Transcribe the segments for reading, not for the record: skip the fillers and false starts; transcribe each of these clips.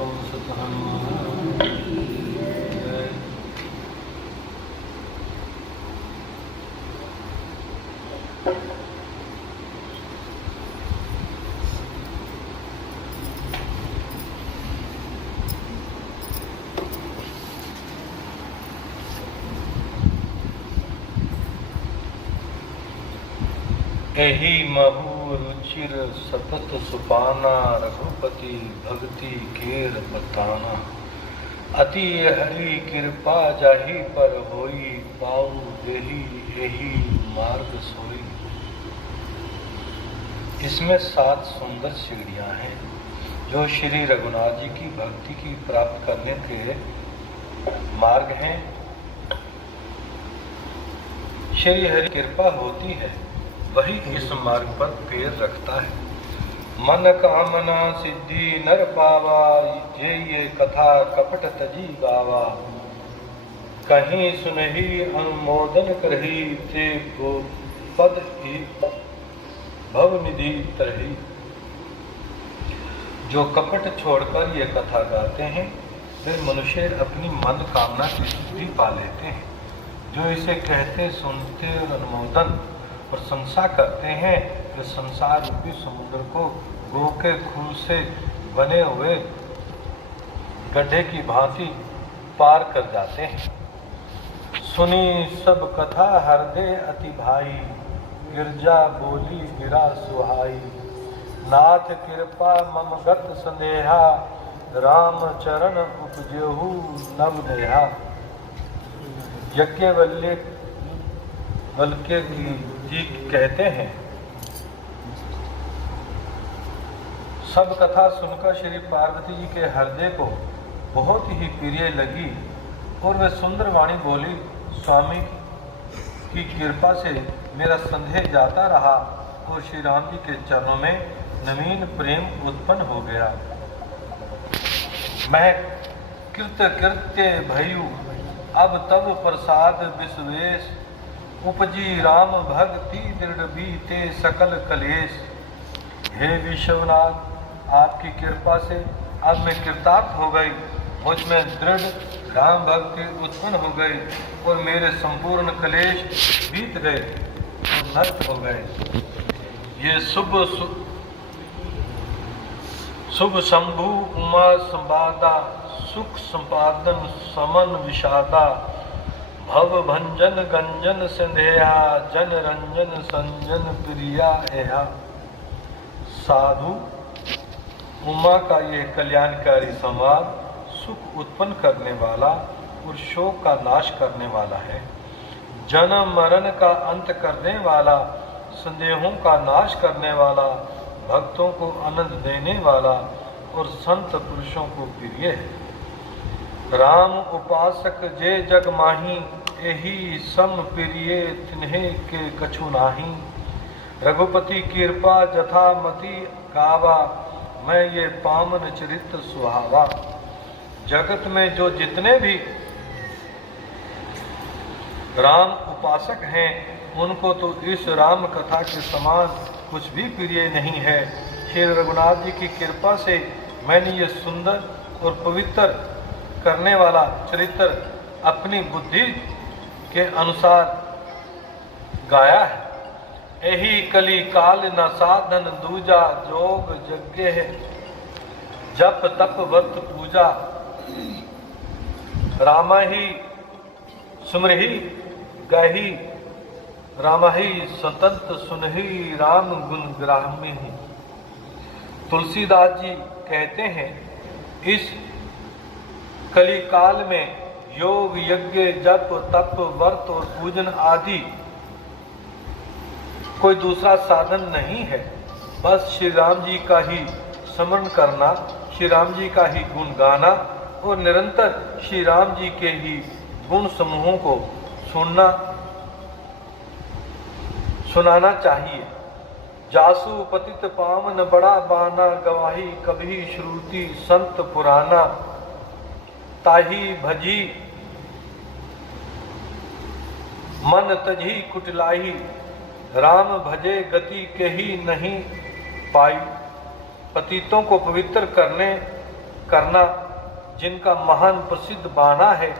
सत हनुमान जय। एहि महु रुचिर सतत सुपाना, रघुपति भक्ति केर बताना। अति हरि कृपा जाहि पर होई, पाऊ देहि एहि मार्ग सोई। इसमें 7 सुंदर सीढ़ियां हैं जो श्री रघुनाथ जी की भक्ति की प्राप्त करने के मार्ग हैं। श्री हरि कृपा होती है, वही इस मार्ग पर पैर रखता है। मन कामना सिद्धि नर पावा, ये कथा कपट तजी गावा। कहीं सुनहि अनुमोदन करही, ते पद ही भव निधि तरही। जो कपट छोड़कर ये कथा गाते हैं, वे मनुष्य अपनी मन कामना की सिद्धि पा लेते हैं। जो इसे कहते, सुनते और अनुमोदन प्रशंसा करते हैं, वे संसार रूपी समुद्र को गो के खून से बने हुए गड्ढे की भांति पार कर जाते हैं। सुनी सब कथा हृदय अति भाई, गिरजा बोली गिरा सुहाई। नाथ कृपा मम गत संदेहा, राम चरण उपजेहु नव नेहा। यज्ञवल्क्य जी कहते हैं, सब कथा सुनकर श्री पार्वती जी के हृदय को बहुत ही प्रिय लगी और वे सुंदर वाणी बोली, स्वामी की कृपा से मेरा संदेह जाता रहा और श्री राम जी के चरणों में नवीन प्रेम उत्पन्न हो गया। मैं कृत्य भयु अब तब प्रसाद विश्वेश, उपजी राम भक्ति दृढ़ बीते सकल कलेश। हे विश्वनाथ, आपकी कृपा से अब मैं कृतार्थ हो गई, मुझ में दृढ़ राम भक्ति उत्पन्न हो गई और मेरे संपूर्ण कलेश बीत गए और नष्ट हो गए। ये शुभ शंभु उमा संवादा, सुख संपादन समन विषादा। भव भंजन गंजन संदेहा, जन रंजन संजन प्रिया एहा। साधु उमा का ये कल्याणकारी संवाद सुख उत्पन्न करने वाला और शोक का नाश करने वाला है, जन्म मरण का अंत करने वाला, संदेहों का नाश करने वाला, भक्तों को आनंद देने वाला और संत पुरुषों को प्रिय है। राम उपासक जे जग माही, एही सम प्रिय तिन्हे के कछु नाही। रघुपति कृपा जथा मति गावा, मैं ये पामन चरित्र सुहावा। जगत में जो जितने भी राम उपासक हैं, उनको तो इस राम कथा के समान कुछ भी प्रिय नहीं है। श्री रघुनाथ जी की कृपा से मैंने ये सुंदर और पवित्र करने वाला चरित्र अपनी बुद्धि के अनुसार गाया है। यही कली काल न साधन दूजा, जोग यज्ञ है जप तप व्रत पूजा। रामा ही सुमरहि गाही, रामा ही सतत सुनहि, राम गुण ग्रामी। तुलसीदास जी कहते हैं, इस कली काल में योग यज्ञ जप तप व्रत और पूजन आदि कोई दूसरा साधन नहीं है। बस श्री राम जी का ही स्मरण करना, श्री राम जी का ही गुण गाना और निरंतर श्री राम जी के ही गुण समूहों को सुनाना चाहिए। जासु पतित पावन बड़ा बाना, गवाही कभी श्रुति संत पुराना। ताही भजी मन तजी कुटिलाही, राम भजे गति के ही नहीं पाई। पतितों को पवित्र करना जिनका महान प्रसिद्ध बाना है,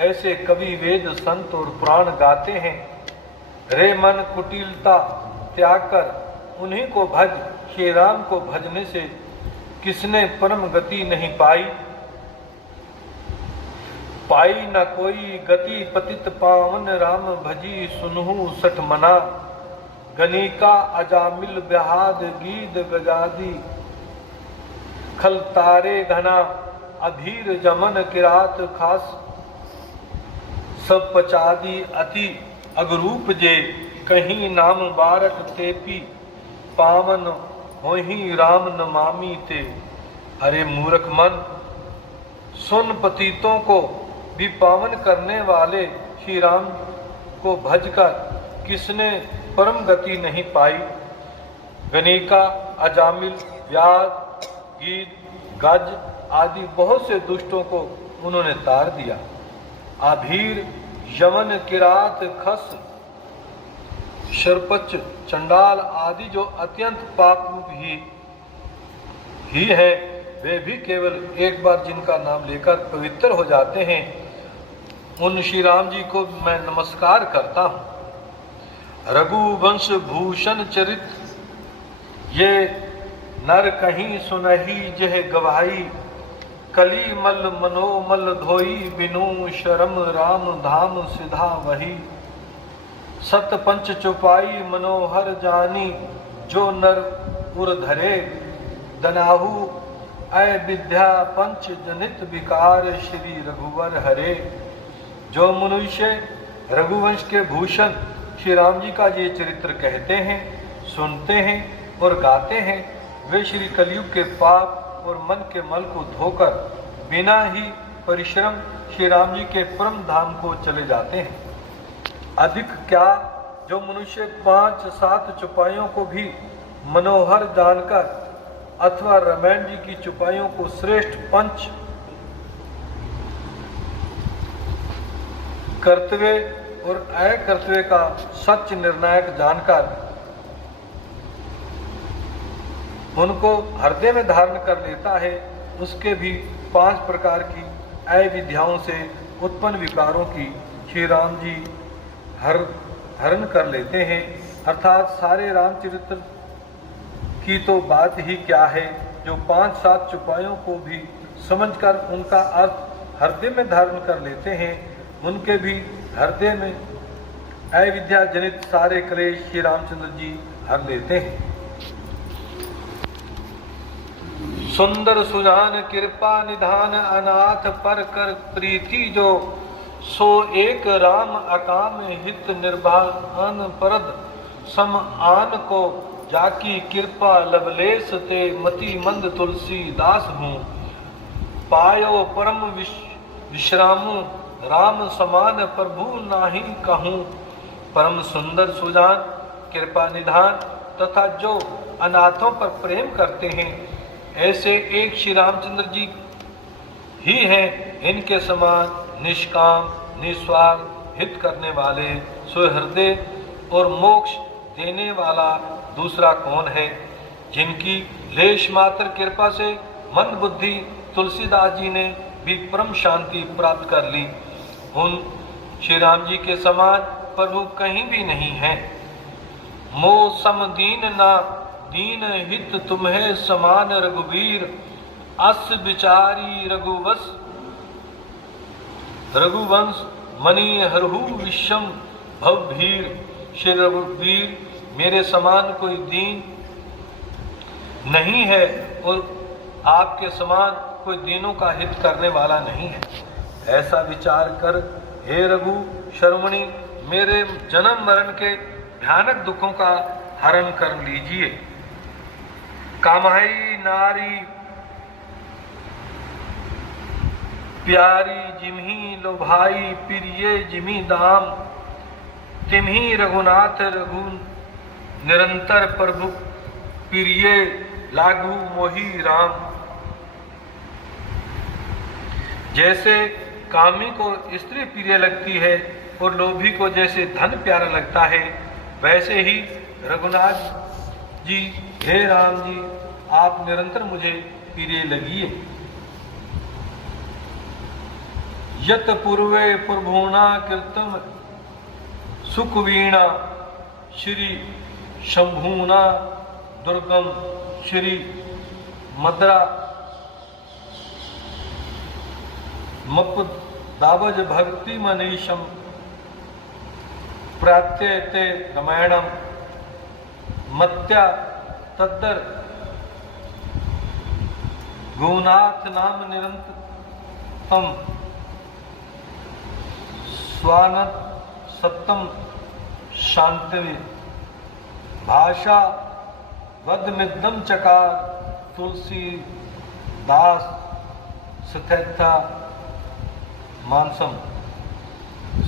ऐसे कवि वेद संत और पुराण गाते हैं। रे मन कुटिलता त्याग कर उन्हीं को भज, श्री राम को भजने से किसने परम गति नहीं पाई। पाई न कोई गति पतित पावन, राम भजी सुनहु सठ मना। गणिका अजामिल ब्याहाद गीद गजादी, खल तारे घना अधीर जमन किरात खास। सब पचादी अति अगरूप जे, कहीं नाम बारक तेपी पावन होही राम न मामी ते। अरे मूर्ख मन, सुन पतितों को भी पावन करने वाले श्री राम को भजकर किसने परम गति नहीं पाई। गणिका अजामिल व्याध गीद गज आदि बहुत से दुष्टों को उन्होंने तार दिया। आभीर यमन किरात खस शरपच चंडाल आदि जो अत्यंत पाप रूप ही है, वे भी केवल एक बार जिनका नाम लेकर पवित्र हो जाते हैं, उन श्री राम जी को मैं नमस्कार करता हूँ। रघुवंश भूषण चरित ये नर कहीं सुनही जह गवाही। कली मल मनोमल धोई, बिनु शरम राम धाम सिधा वही। सत पंच चुपाई मनोहर जानी, जो नर उर धरे। दनाहु अय विद्या पंच जनित विकार, श्री रघुवर हरे। जो मनुष्य रघुवंश के भूषण श्री राम जी का ये चरित्र कहते हैं, सुनते हैं और गाते हैं, वे श्री कलयुग के पाप और मन के मल को धोकर बिना ही परिश्रम श्री राम जी के परम धाम को चले जाते हैं। अधिक क्या, जो मनुष्य 5-7 चौपाइयों को भी मनोहर जानकर अथवा रामायण जी की चौपाइयों को श्रेष्ठ पंच कर्तव्य और अकर्तव्य का सच निर्णायक जानकर उनको हृदय में धारण कर लेता है, उसके भी 5 प्रकार की अविद्याओं से उत्पन्न विकारों की श्री राम जी हरण कर लेते हैं। अर्थात सारे रामचरित्र की तो बात ही क्या है, जो 5-7 चौपाइयों को भी समझकर उनका अर्थ हृदय में धारण कर लेते हैं, उनके भी हृदय में अविद्या जनित सारे क्लेश श्री रामचंद्र जी हर लेते हैं। सुंदर सुजान कृपा निधान, अनाथ पर कर प्रीति जो। सो एक राम अकाम हित निर्वाण परद, सम आन को जाकी कृपा लवलेस ते। मति मंद तुलसी दास हूँ, पायो परम विश्रामू। राम समान प्रभु नाही कहूँ। परम सुंदर सुजान कृपा निधान तथा जो अनाथों पर प्रेम करते हैं, ऐसे एक श्री रामचंद्र जी ही हैं। इनके समान निष्काम निस्वार्थ हित करने वाले, सुहृदय और मोक्ष देने वाला दूसरा कौन है। जिनकी लेश मात्र कृपा से मंद बुद्धि तुलसीदास जी ने भी परम शांति प्राप्त कर ली, उन श्री राम जी के समान प्रभु कहीं भी नहीं है। मोह सम दीन ना दीन हित तुम्हें समान रघुवीर। अस विचारी रघुवंश मणि हरहु विषम भवभीर। श्री रघुवीर मेरे समान कोई दीन नहीं है और आपके समान कोई दीनों का हित करने वाला नहीं है। ऐसा विचार कर हे रघु शर्मणि मेरे जन्म मरण के भयानक दुखों का हरण कर लीजिए। कामाई नारी प्यारी जिम्ही लोभाई, प्रिय जिमी दाम। तिम्ही रघुनाथ रघु निरंतर प्रभु, प्रिय लागू मोही राम। जैसे कामी को स्त्री प्रिय लगती है और लोभी को जैसे धन प्यारा लगता है, वैसे ही रघुनाथ जी हे राम जी आप निरंतर मुझे प्रिय लगिए। यत पूर्वे प्रभुना कृतम सुखवीणा श्री शंभुना दुर्गम श्री मद्रा मप दावज भक्ति मनीषम प्रात्यते रामायणम मत्या तद्दर गुनाथ नाम निरंतम स्वानत सप्तम शांति भाषा वदमिदम चकार तुलसी दास सथैथा मानसम।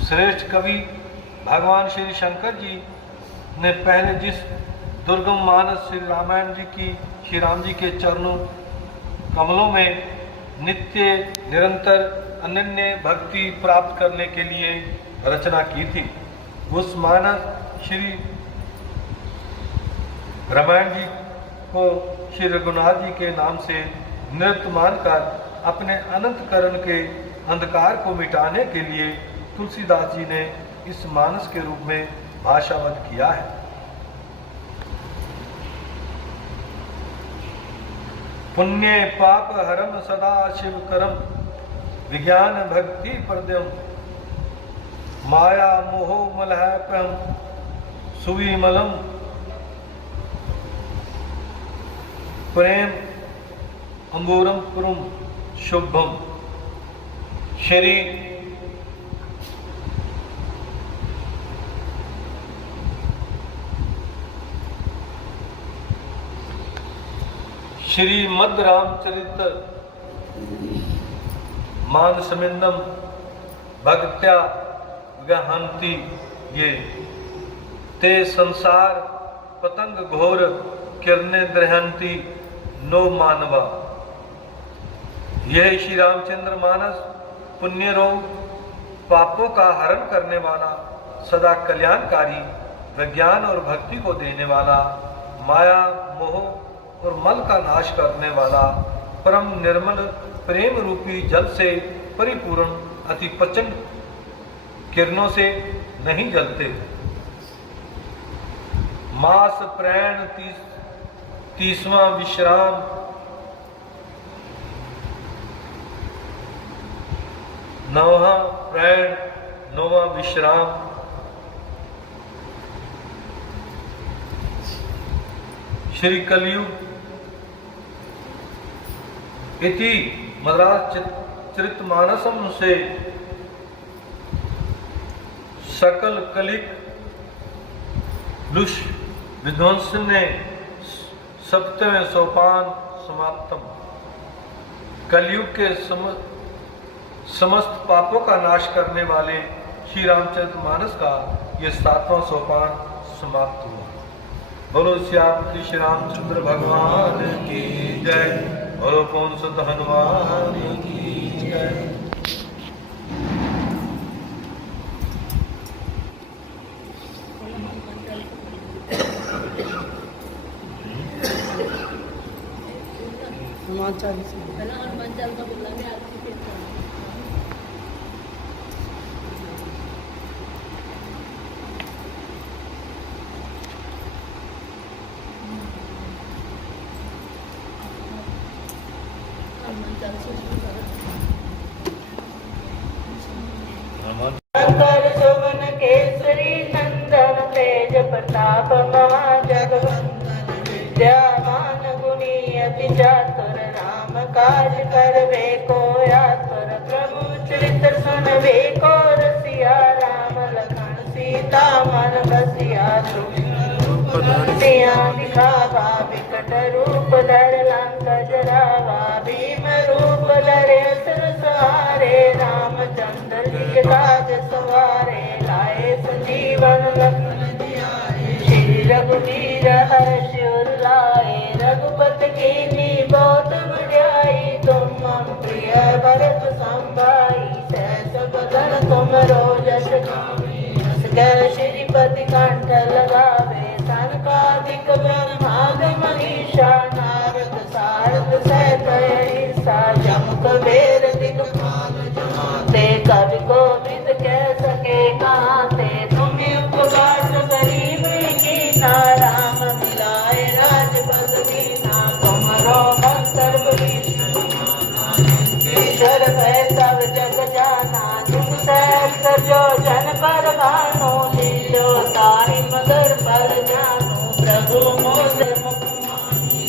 श्रेष्ठ कवि भगवान श्री शंकर जी ने पहले जिस दुर्गम मानस श्री रामायण जी की श्री राम जी के चरणों कमलों में नित्य निरंतर अनन्य भक्ति प्राप्त करने के लिए रचना की थी, उस मानस श्री रामायण जी को श्री रघुनाथ जी के नाम से नृत्य मानकर अपने अनंत करण के अंधकार को मिटाने के लिए तुलसीदास जी ने इस मानस के रूप में भाषावत किया है। पुण्य पाप हरम सदा शिव करम विज्ञान भक्ति प्रद्यम माया मोह मलहपम सुविमलम प्रेम अंबूरम पुरुम शुभम। श्री श्रीमद् रामचरित मानसमिंदम भक्त्या गहंती ये ते संसार पतंग घोर किरणे द्रहंती नो मानवा। यह श्री रामचंद्र मानस पुण्य रोग पापों का हरण करने वाला सदा कल्याणकारी विज्ञान और भक्ति को देने वाला माया मोह और मल का नाश करने वाला परम निर्मल प्रेम रूपी जल से परिपूर्ण अति प्रचंड किरणों से नहीं जलते। मास प्रैण 30वां विश्राम नौवां प्रैण 9वां विश्राम श्री कलयुग इति मद्रास चरितमानसम से सकल कलिक लुष विध्वंस ने 7वें सोपान समाप्तम। कलयुग के समस्त पापों का नाश करने वाले श्री रामचरितमानस का ये 7वां सोपान समाप्त हुआ। बोलो श्याम कृष्ण रामचंद्र भगवान की जय। बोलो पवन सुत हनुमान की जय। हनुमान चालीसा बोला शंकर सुवन केसरी नंदन तेज प्रताप महाजगवंदन विद्यावान गुणी अति चातुर राम काज करवे को आतुर प्रभु चरित्र सुनवे को रसिया राम लखन सीता मन बसिया सिया दिखावा विकट रूप धर लंक जरावा भीम रूप धरे असुर सहारे रामचंद्र जी के काज सवारे लाए संजीवन लखन जियाए श्री रघुवीर हर्ष उर लाए रघुपति कीन्ही बहुत बड़ाई तुम मम प्रिय भरत संभाई सहस बदन तुमरो जस गावे जस गर श्रीपति कंठ लगावे सनकादिक ब्रह्माद मनीषा नारद सारद सहित अहिंसा जम कुबेर दिगपाल जहाँ ते कवि को विद कह सके कहाँ से तुम्हें उपवास गरीब कीना राम मिलाए राजपद दीना तुमरो मन सर्व ईश्वर भय सब जग जाना तुम सहस्र जो जन पर भानो लीलो ताहि मगर पर जानो प्रभु मोद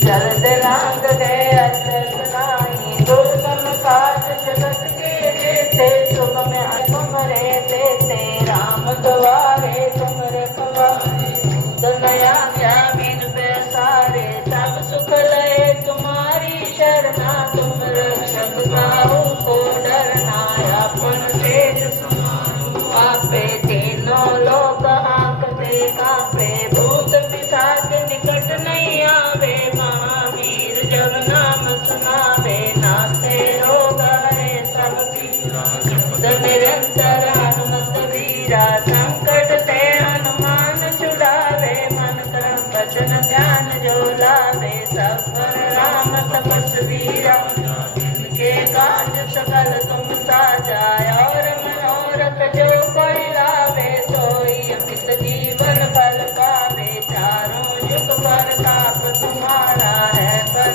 जल्द लांग गए अचरज नाई दुर्गम काज जगत के जेते सुख में तुम रहते थे राम द्वारे तुम रखवारे दुनिया क्या बिन पैसारे सब सुख लय तुम्हारी शरणा तुम रक्षक साहू को डरना अपन तेज आपे तीनों लोग आंकते कांपे भूत पिशाच निकट नहीं आवे महावीर जब नाम सुनावे नासे रोग हरे सब पीरा निरंतर हनुमत वीरा संकट से हनुमान छुड़ावे मन कर्म वचन ध्यान जो लावे सब पर राम तपस्वीरा के काज सकल तुम साजाय और मनोरथ जो कोई लावे सोई अमित जीवन फल पावे चारों युग पर ताप तुम्हारा है पर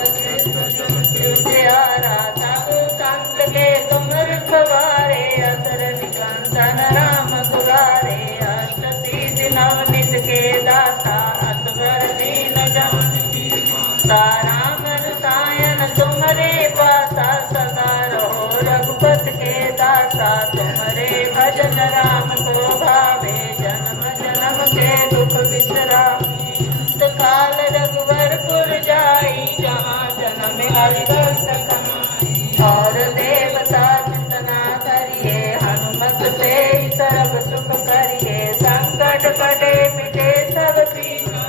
युद्धारा साधु संत के तुम रखवारे असर निकंदन राम दुलारे अष्ट सिद्धि नवनिध के दाता असवर दीन जन राम रसायन तुम्हारे पासा सदा रहो रघुपत के दासा तुम्हारे भजन राम को भावे जन्म जन्म के दुख बिसरा काल रघुवरपुर जाई जहाँ जन्म हरिभक्त कमाई और देवता जितना करिए हनुमत से सर्व सुख करिए संकट कटे मिटे सब पीरा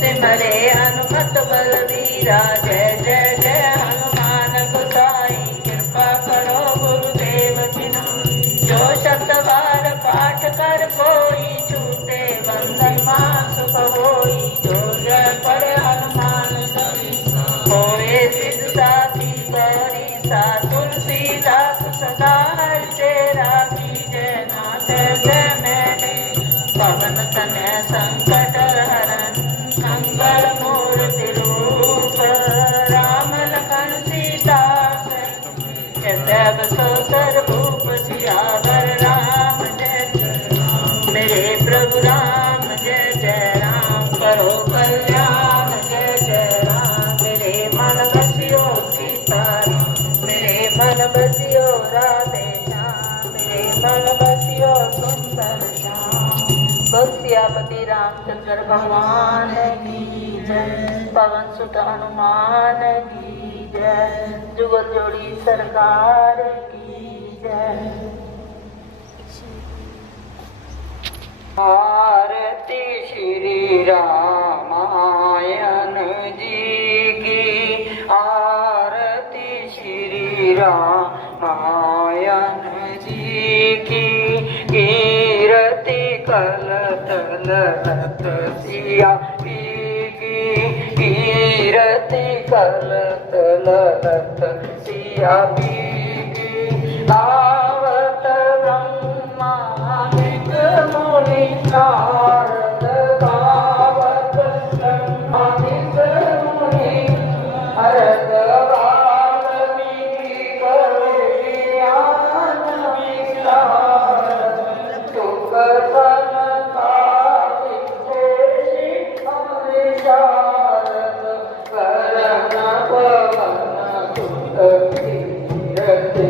सिमरे हनुमत बलवीरा जय जय जय हनुमान गोसाई कृपा करो गुरुदेव जिना जो शब्द बार पाठ कर कोई छूटे बंधन मां सुख होई जो जय पढ़े हनुमान होए सिद्ध साथी गौरी सा तुलसीदास सदा हर चेरा की जय नाथ जय मैंने पवन तनय संकट हरण मंगल मूर्ति रूप राम लखन सीता जय सो सर्वभूप सियावर राम जय जय मेरे प्रभु राम जय जय राम करो कल्याण जय जय राम मेरे मन बसियो सीता मेरे मन बसियो राधे श्याम मेरे मन बसियो सुंदर श्याम बख्शियापति रामचंद्र भगवान की जय पवन सुत हनुमान की जय जुगल जोड़ी सरकार की जय। आरती श्री रामायण जी की आरती श्री रामायण जी की कीरति कल तलत सिया की कीरति कल तलत सिया की आवत ब्रह्मा मुनि नारद गावत ब्रह्मादिक मुनि हरद वाल्मीकि कल्याण विचार तुक संताप विशेषि अविचारत करण पवन सुत कीरति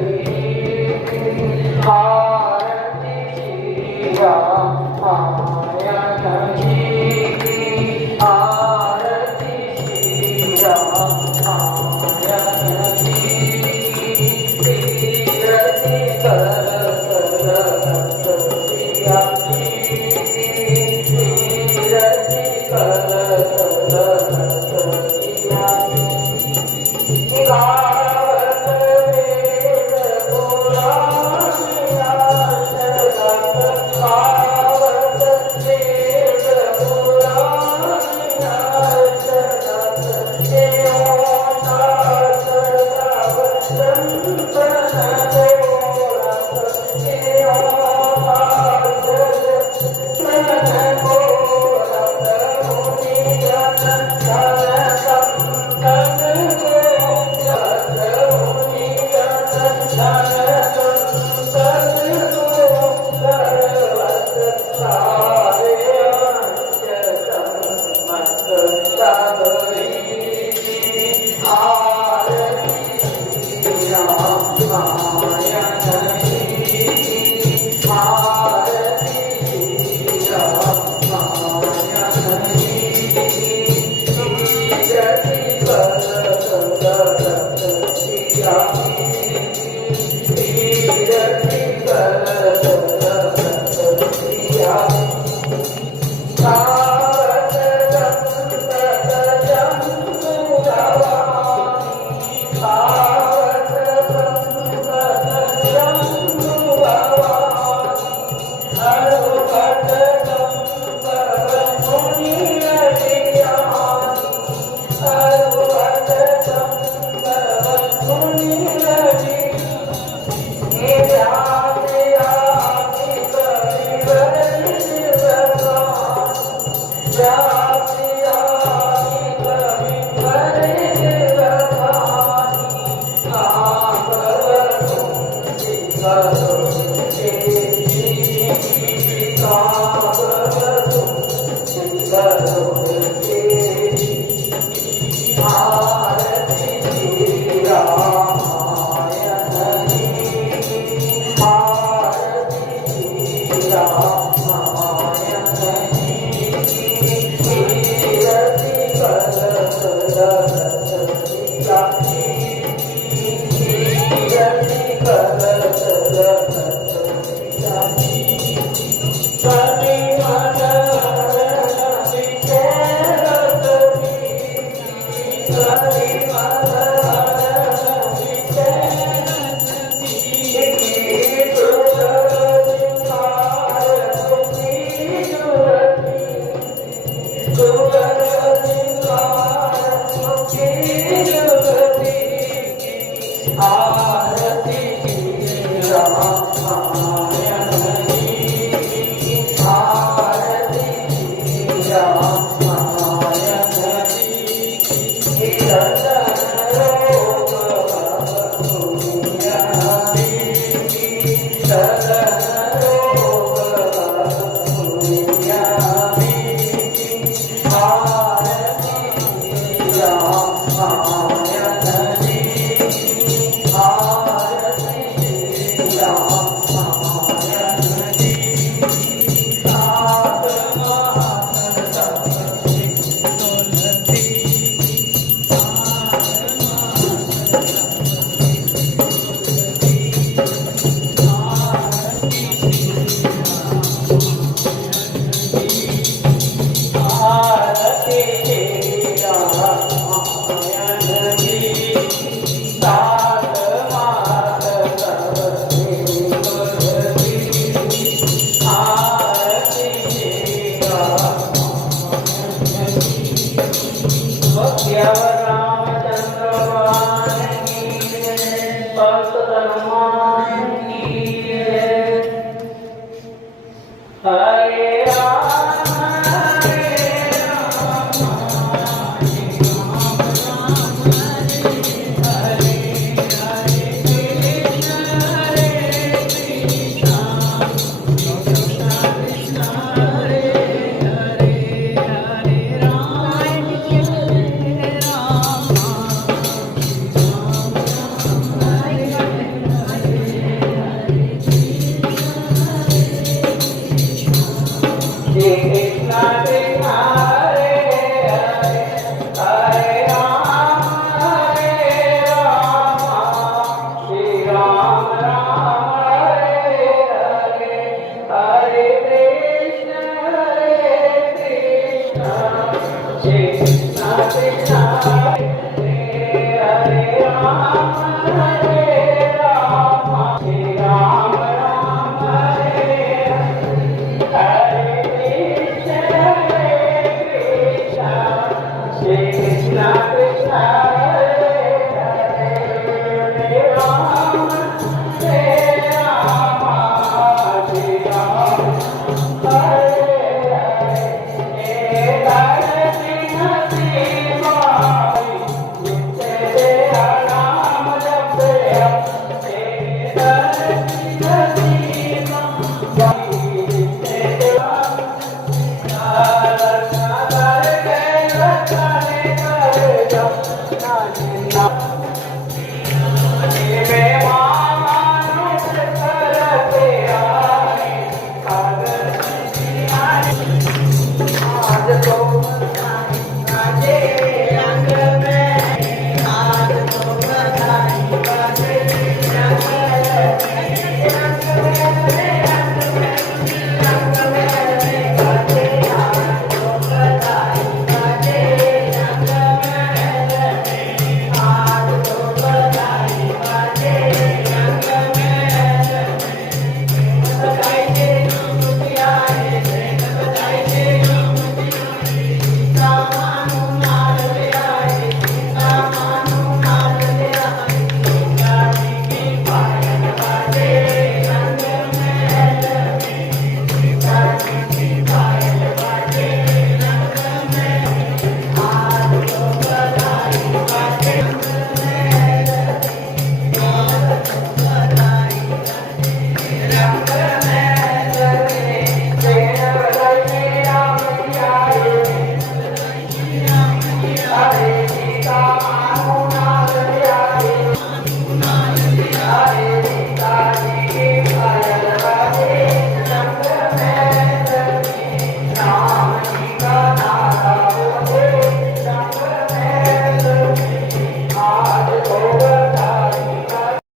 आरती श्री रामायण की आरती श्री रामायण की रतन रोग दुनिया की रतन रोग दुनिया की आरती श्री रामायण की आरती श्री रामायण की आत्मा आरती श्री रामायण की सात मात सब की आरती श्री रामायण की भक्तिया रामचंद्र भगवान की जय।